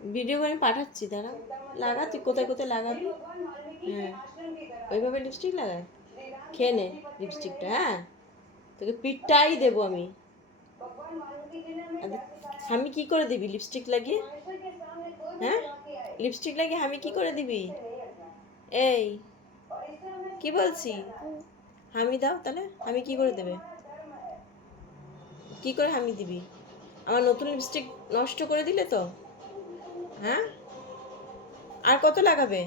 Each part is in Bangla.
ভিডিও করে আমি পাঠাচ্ছি, দাঁড়া। লাগা, তুই কোথায় কোথায় লাগাবি। হ্যাঁ, ওইভাবে লিপস্টিক লাগায়। খেয়ে নে লিপস্টিকটা, হ্যাঁ। তোকে পিঠটাই দেবো আমি। আমি কি করে দিবি লিপস্টিক লাগিয়ে? হ্যাঁ, লিপস্টিক লাগিয়ে আমি কি করে দিবি? এই, কি বলছি? হামি দাও তাহলে। আমি কি করে দেবে? কি করে হামি দিবি? আমার নতুন লিপস্টিক নষ্ট করে দিলে তো। হ্যাঁ, আর কত লাগাবে?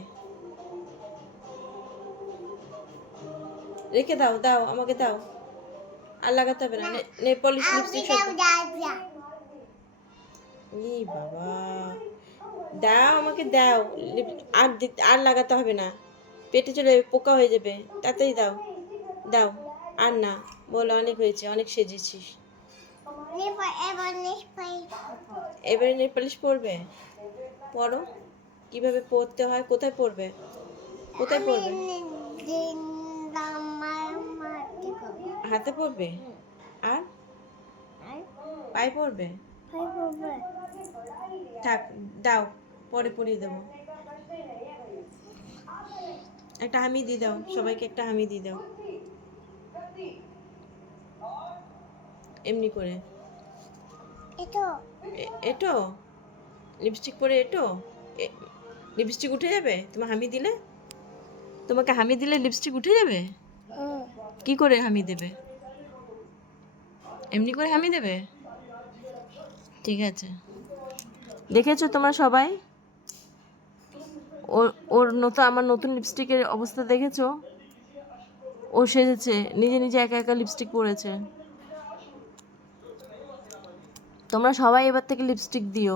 রেখে দাও, দাও আমাকে দাও। আর লাগাতে হবে না। নেল পলিশ লিপস্টিক সব ই বাবা, দাও আমাকে দাও। আর আর লাগাতে হবে না। পেটে চলে যাবে, পোকা হয়ে যাবে। তাড়াতাড়ি দাও, দাও। আর না, বলো অনেক হয়েছে, অনেক সেজেছিস। এবারে নেল পলিশ পরবে? পরো। কিভাবে পরতে হয়, কোথায় পরবে? কোথায় পরবে? হাতে পরবে? আর পায়ে পরবে? থাক, দাও, পরে পরিয়ে দেবো। একটা হামি দিয়ে দাও, সবাইকে একটা হামি দিয়ে দাও, এমনি করে। এটো লিপস্টিক পরে এটো লিপস্টিক উঠে যাবে তোমার হামি দিলে? তোমাকে হামি দিলে লিপস্টিক উঠে যাবে? কি করে হামি দেবে? এমনি করে হামি দেবে? ঠিক আছে। দেখেছো তোমরা সবাই? ওর ওর নতুন, আমার নতুন লিপস্টিকের অবস্থা দেখেছো? ও সেজেছে, নিজে নিজে একা একা লিপস্টিক পরেছে। তোমরা সবাই এবার থেকে লিপস্টিক দিও।